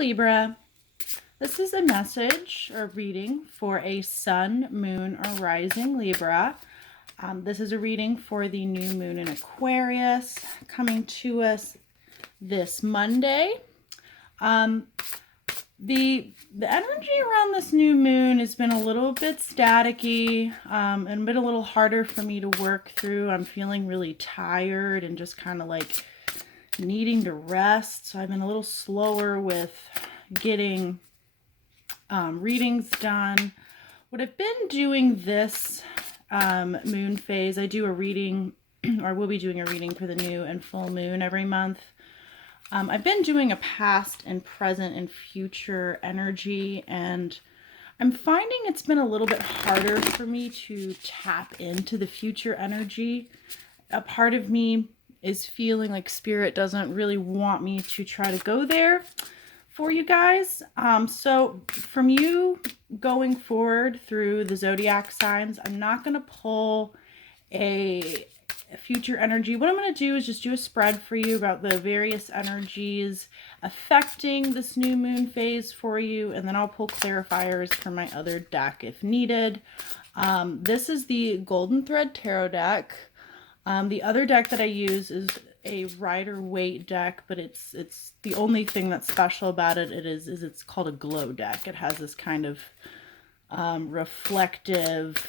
Libra, this is a message or reading for a sun, moon, or rising Libra. This is a reading for the new moon in Aquarius coming to us this Monday. The energy around this new moon has been a little bit staticky and been a little harder for me to work through. I'm feeling really tired and just kind of like needing to rest. So I've been a little slower with getting readings done. What I've been doing this moon phase, I do a reading, or will be doing a reading for the new and full moon every month. I've been doing a past and present and future energy, and I'm finding it's been a little bit harder for me to tap into the future energy. A part of me is feeling like Spirit doesn't really want me to try to go there for you guys. So from you going forward through the zodiac signs, I'm not going to pull a future energy. What I'm going to do is just do a spread for you about the various energies affecting this new moon phase for you, and then I'll pull clarifiers from my other deck if needed. This is the Golden Thread Tarot deck. The other deck that I use is a Rider-Waite deck, but it's the only thing that's special about it is it's called a glow deck. It has this kind of reflective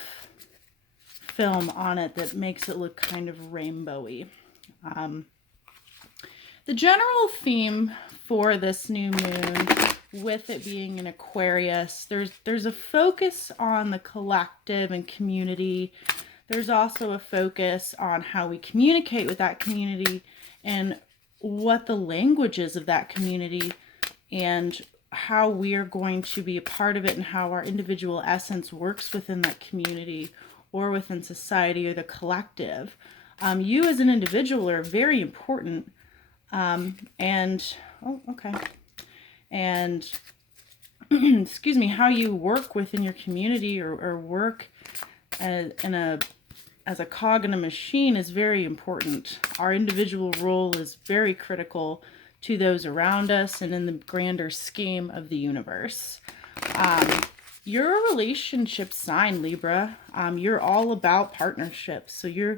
film on it that makes it look kind of rainbowy. The general theme for this new moon, with it being in Aquarius, there's a focus on the collective and community. There's also a focus on how we communicate with that community and what the language is of that community and how we are going to be a part of it and how our individual essence works within that community or within society or the collective. You as an individual are very important. And excuse me, how you work within your community or work as a cog in a machine is very important. Our individual role is very critical to those around us and in the grander scheme of the universe. You're a relationship sign, Libra. You're all about partnerships. So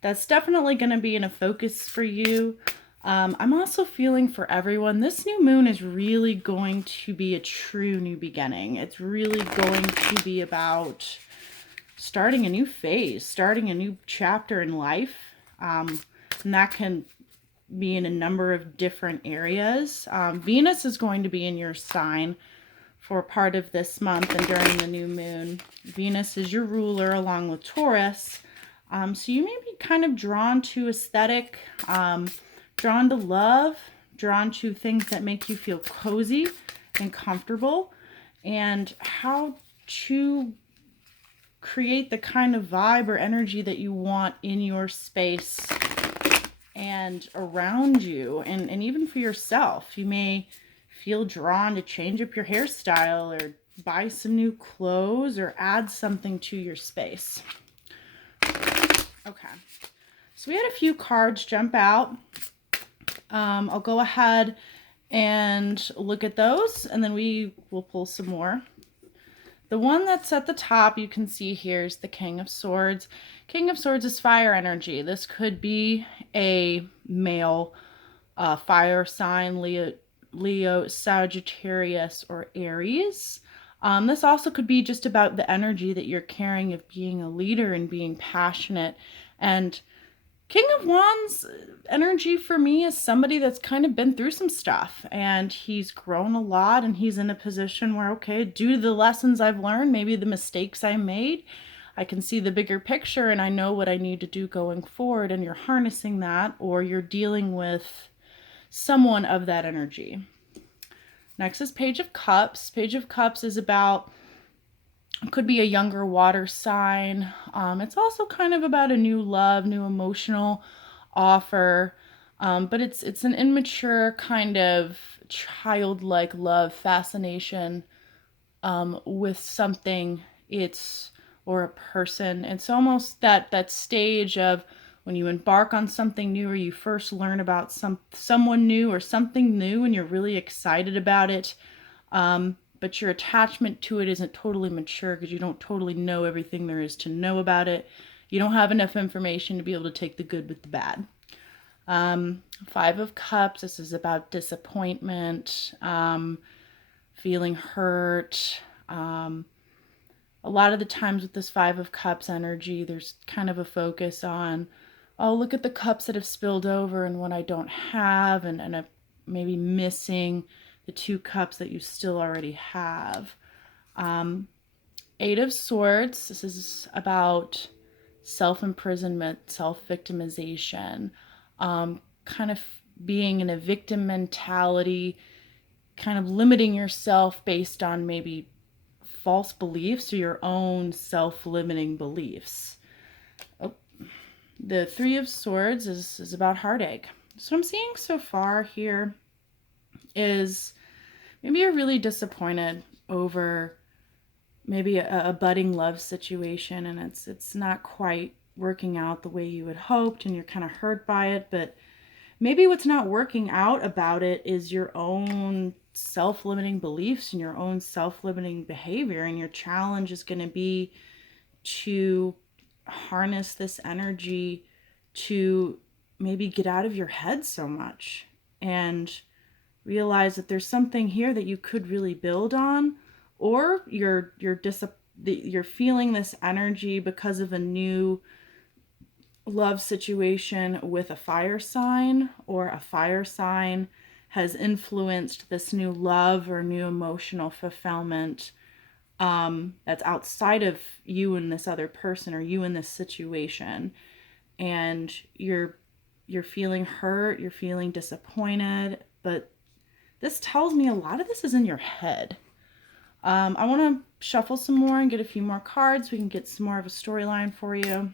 that's definitely going to be in a focus for you. I'm also feeling for everyone, this new moon is really going to be a true new beginning. It's really going to be about starting a new phase, starting a new chapter in life. And that can be in a number of different areas. Venus is going to be in your sign for part of this month and during the new moon. Venus is your ruler along with Taurus. So you may be kind of drawn to aesthetic, drawn to love, drawn to things that make you feel cozy and comfortable, and how to create the kind of vibe or energy that you want in your space and around you, and even for yourself. You may feel drawn to change up your hairstyle or buy some new clothes or add something to your space. Okay, so we had a few cards jump out. I'll go ahead and look at those, and then we will pull some more. The one that's at the top you can see here is the King of Swords. King of Swords is fire energy. This could be a male fire sign, Leo, Sagittarius, or Aries. This also could be just about the energy that you're carrying of being a leader and being passionate. And King of Wands energy for me is somebody that's kind of been through some stuff, and he's grown a lot, and he's in a position where, okay, due to the lessons I've learned, maybe the mistakes I made, I can see the bigger picture and I know what I need to do going forward. And you're harnessing that, or you're dealing with someone of that energy. Next is Page of Cups. Page of Cups is about, could be a younger water sign. It's also kind of about a new love, new emotional offer. But it's an immature kind of childlike love, fascination with something, or a person. It's almost that stage of when you embark on something new, or you first learn about someone new or something new and you're really excited about it, but your attachment to it isn't totally mature because you don't totally know everything there is to know about it. You don't have enough information to be able to take the good with the bad. Five of Cups, this is about disappointment, feeling hurt. A lot of the times with this Five of Cups energy, there's kind of a focus on, oh, look at the cups that have spilled over and what I don't have, and maybe missing the 2 cups that you still already have. Eight of Swords, this is about self-imprisonment, self-victimization, kind of being in a victim mentality, kind of limiting yourself based on maybe false beliefs or your own self-limiting beliefs. Oh, the Three of Swords is about heartache. So I'm seeing so far here is maybe you're really disappointed over maybe a budding love situation, and it's not quite working out the way you had hoped, and you're kind of hurt by it. But maybe what's not working out about it is your own self-limiting beliefs and your own self-limiting behavior, and your challenge is going to be to harness this energy to maybe get out of your head so much and realize that there's something here that you could really build on, or you're feeling this energy because of a new love situation with a fire sign, or a fire sign has influenced this new love or new emotional fulfillment that's outside of you and this other person, or you in this situation, and you're feeling hurt, you're feeling disappointed. But this tells me a lot of this is in your head. I want to shuffle some more and get a few more cards. We can get some more of a storyline for you.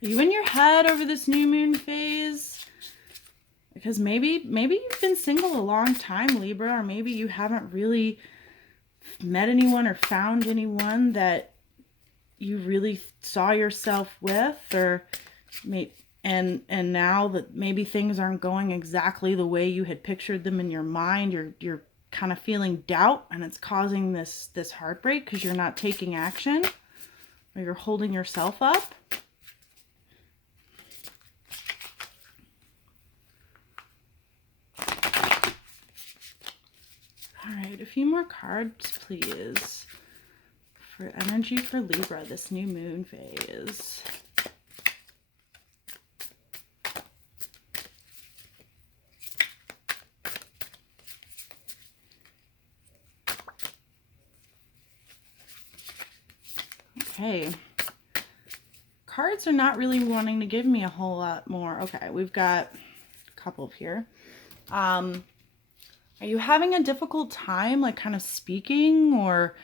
Are you in your head over this new moon phase? Because maybe you've been single a long time, Libra, or maybe you haven't really met anyone or found anyone that you really saw yourself with, or and now that maybe things aren't going exactly the way you had pictured them in your mind, you're kind of feeling doubt, and it's causing this heartbreak because you're not taking action, or you're holding yourself up. All right, a few more cards, please, for energy for Libra, this new moon phase. Okay. Cards are not really wanting to give me a whole lot more. Okay, we've got a couple of here. Are you having a difficult time, like kind of speaking or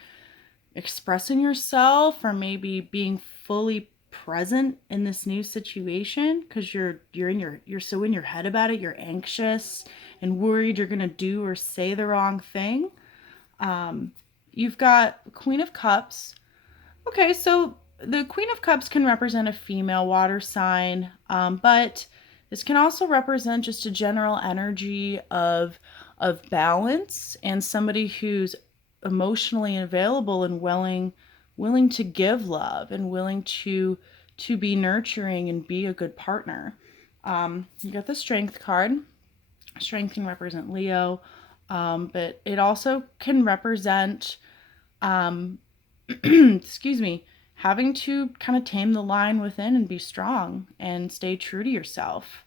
expressing yourself, or maybe being fully present in this new situation because you're so in your head about it? You're anxious and worried you're gonna do or say the wrong thing. You've got Queen of Cups. Okay, so the Queen of Cups can represent a female water sign, but this can also represent just a general energy of balance, and somebody who's emotionally available and willing to give love, and willing to be nurturing and be a good partner. You got the Strength card. Strength can represent Leo, but it also can represent excuse me, having to kind of tame the lion within and be strong and stay true to yourself.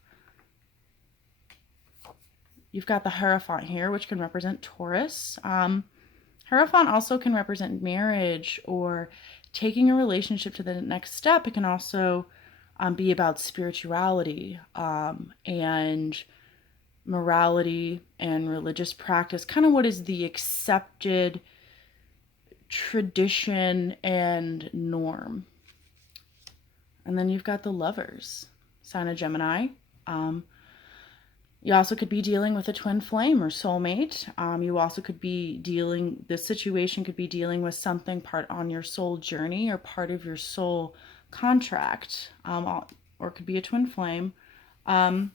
You've got the Hierophant here, which can represent Taurus. Hierophant also can represent marriage or taking a relationship to the next step. It can also be about spirituality and morality and religious practice, kind of what is the accepted tradition and norm. And then you've got the Lovers, sign of Gemini. You also could be dealing with a twin flame or soulmate. You also could be the situation could be dealing with something part on your soul journey or part of your soul contract, or it could be a twin flame. Okay,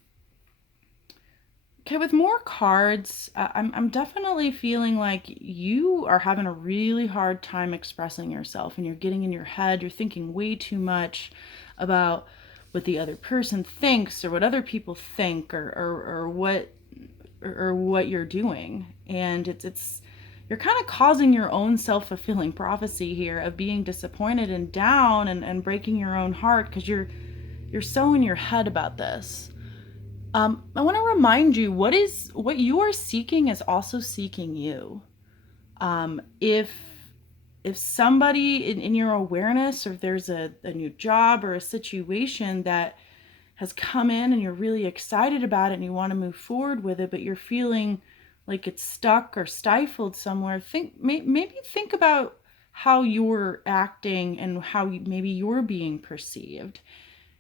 with more cards, I'm definitely feeling like you are having a really hard time expressing yourself, and you're getting in your head. You're thinking way too much about what the other person thinks or what other people think, or what you're doing, and it's you're kind of causing your own self-fulfilling prophecy here of being disappointed and down and breaking your own heart because you're so in your head about this. I want to remind you what you are seeking is also seeking you. If somebody in your awareness, or if there's a new job or a situation that has come in and you're really excited about it and you want to move forward with it, but you're feeling like it's stuck or stifled somewhere, maybe think about how you're acting and how maybe you're being perceived.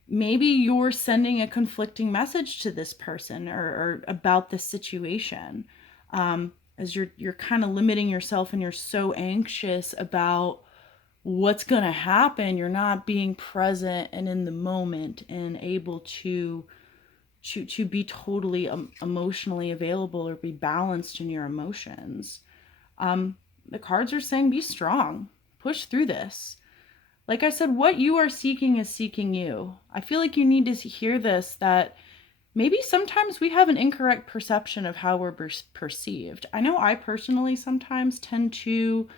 Maybe you're sending a conflicting message to this person or about this situation, as you're kind of limiting yourself and you're so anxious about what's going to happen. You're not being present and in the moment and able to be totally emotionally available or be balanced in your emotions. The cards are saying be strong, push through this. Like I said, what you are seeking is seeking you. I feel like you need to hear this, that maybe sometimes we have an incorrect perception of how we're perceived. I know I personally sometimes tend to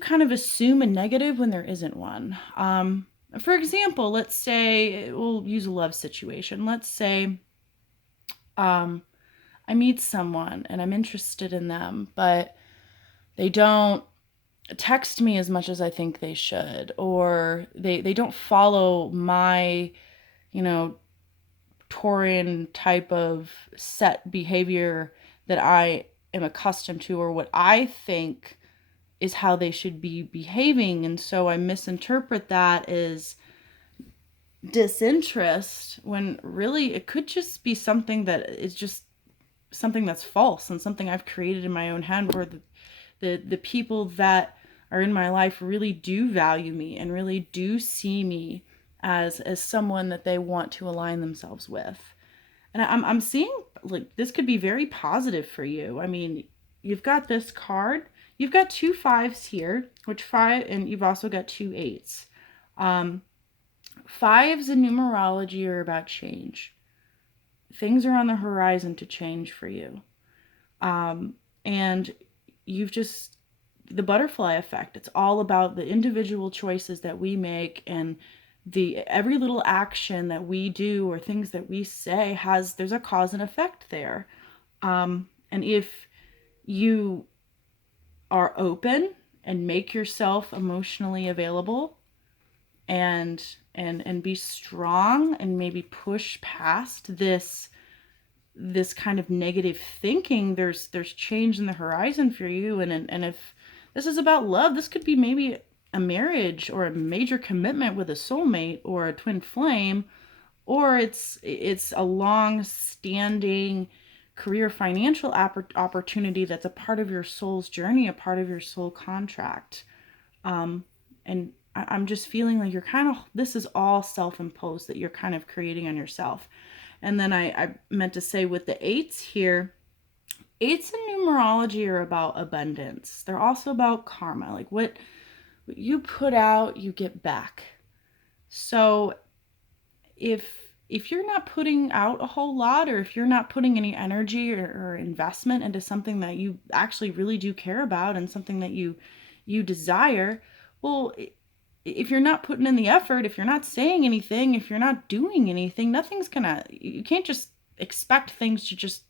kind of assume a negative when there isn't one. For example, let's say, we'll use a love situation. Let's say I meet someone and I'm interested in them, but they don't text me as much as I think they should, or they don't follow my, Taurian type of set behavior that I am accustomed to, or what I think is how they should be behaving. And so I misinterpret that as disinterest, when really it could just be something that is just something that's false and something I've created in my own head, where the people that are in my life really do value me and really do see me as someone that they want to align themselves with. And I'm seeing like this could be very positive for you. I mean, you've got this card, you've got 2 5s here, and you've also got 2 8s. 5s in numerology are about change. Things are on the horizon to change for you. And you've just, the butterfly effect, it's all about the individual choices that we make, and every little action that we do or things that we say there's a cause and effect there. And if you are open and make yourself emotionally available and be strong and maybe push past this kind of negative thinking, there's change in the horizon for you. And if this is about love, this could be maybe a marriage or a major commitment with a soulmate or a twin flame, or it's a long-standing career financial opportunity that's a part of your soul's journey, a part of your soul contract. And I'm just feeling like you're kind of, this is all self-imposed that you're kind of creating on yourself. And then I meant to say with the 8s here, 8s in numerology are about abundance. They're also about karma. Like what you put out, you get back. So if you're not putting out a whole lot, or if you're not putting any energy or investment into something that you actually really do care about and something that you desire, well, if you're not putting in the effort, if you're not saying anything, if you're not doing anything, you can't just expect things to just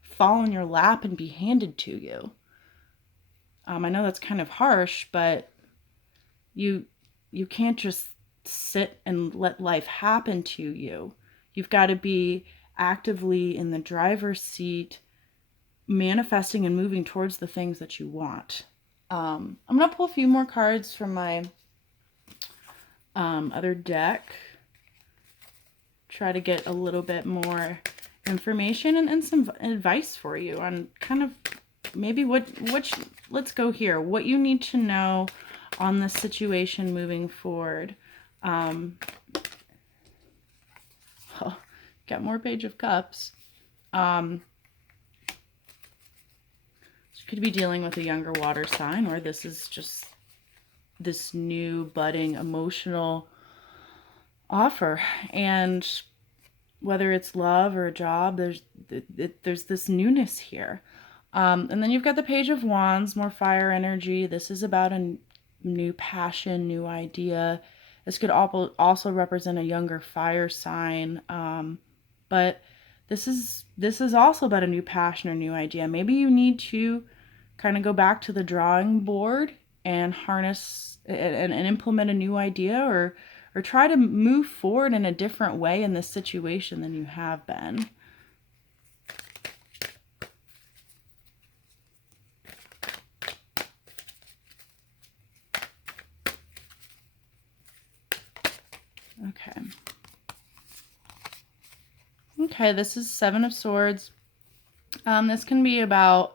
fall in your lap and be handed to you. I know that's kind of harsh, but you can't just sit and let life happen to you. You've got to be actively in the driver's seat, manifesting and moving towards the things that you want. I'm going to pull a few more cards from my other deck. Try to get a little bit more information and some advice for you on kind of maybe let's go here. What you need to know on this situation moving forward. Oh, got more Page of Cups. You could be dealing with a younger water sign, or this is just this new budding emotional offer. And whether it's love or a job, there's this newness here. And then you've got the Page of Wands, more fire energy. This is about a new passion, new idea. This could also represent a younger fire sign. But this is also about a new passion or new idea. Maybe you need to kind of go back to the drawing board and harness and implement a new idea, or try to move forward in a different way in this situation than you have been. Okay. Okay, this is Seven of Swords. This can be about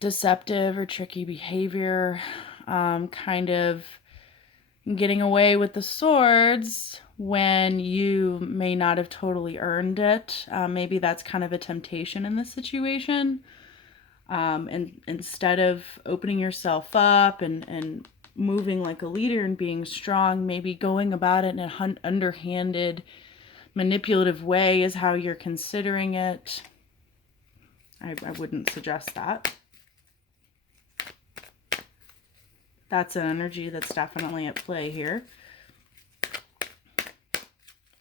deceptive or tricky behavior, kind of getting away with the swords when you may not have totally earned it. Maybe that's kind of a temptation in this situation. And instead of opening yourself up and moving like a leader and being strong, maybe going about it in an underhanded, manipulative way is how you're considering it. I wouldn't suggest that. That's an energy that's definitely at play here.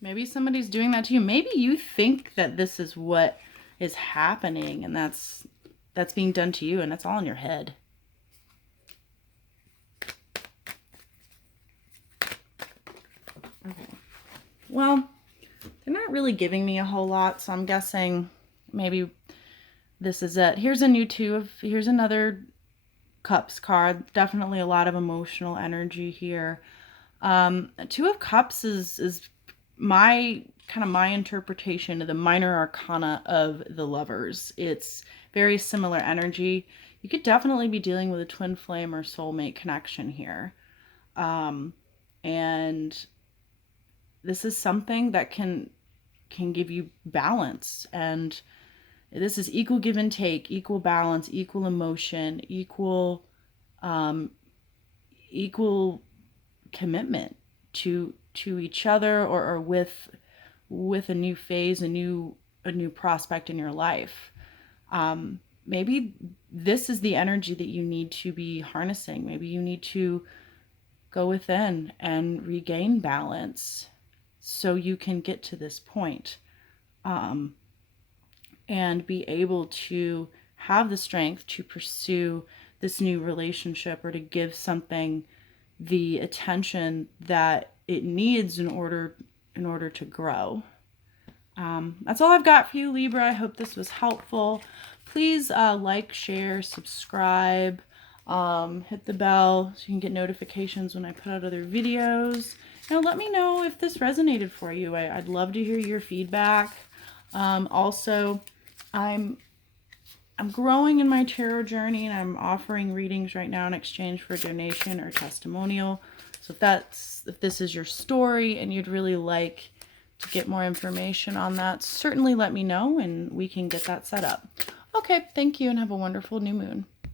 Maybe somebody's doing that to you. Maybe you think that this is what is happening, and that's being done to you, and it's all in your head. Okay. Well, they're not really giving me a whole lot, so I'm guessing maybe this is it. Here's another Cups card. Definitely a lot of emotional energy here. Two of Cups is my interpretation of the minor arcana of the Lovers. It's very similar energy. You could definitely be dealing with a twin flame or soulmate connection here. And this is something that can give you balance, and this is equal give and take, equal balance, equal emotion, equal commitment to each other, or with a new phase, a new prospect in your life. Maybe this is the energy that you need to be harnessing. Maybe you need to go within and regain balance so you can get to this point. And be able to have the strength to pursue this new relationship, or to give something the attention that it needs in order to grow. That's all I've got for you, Libra. I hope this was helpful. Please like, share, subscribe, hit the bell so you can get notifications when I put out other videos. Let me know if this resonated for you. I'd love to hear your feedback. Also, I'm growing in my tarot journey, and I'm offering readings right now in exchange for a donation or testimonial. So if this is your story and you'd really like to get more information on that, certainly let me know and we can get that set up. Okay, thank you and have a wonderful new moon.